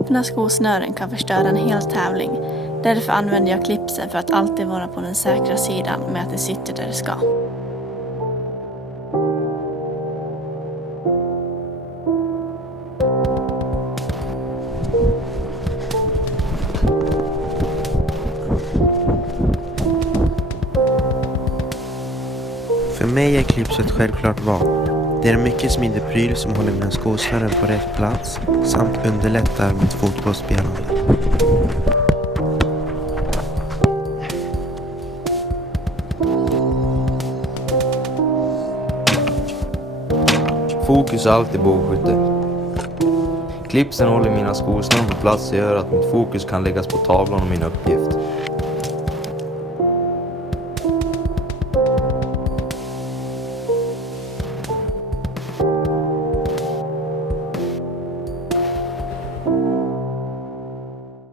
öppna skosnören kan förstöra en hel tävling. Därför använder jag klipsen för att alltid vara på den säkra sidan med att det sitter där det ska. För mig är clips ett självklart val. Det är en mycket smidig pryl som håller mina skosnören på rätt plats samt underlättar mitt fotbollsspelande. Fokus är alltid bågskytte. Klipsen håller mina skosnören på plats och gör att mitt fokus kan läggas på tavlan och min uppgift.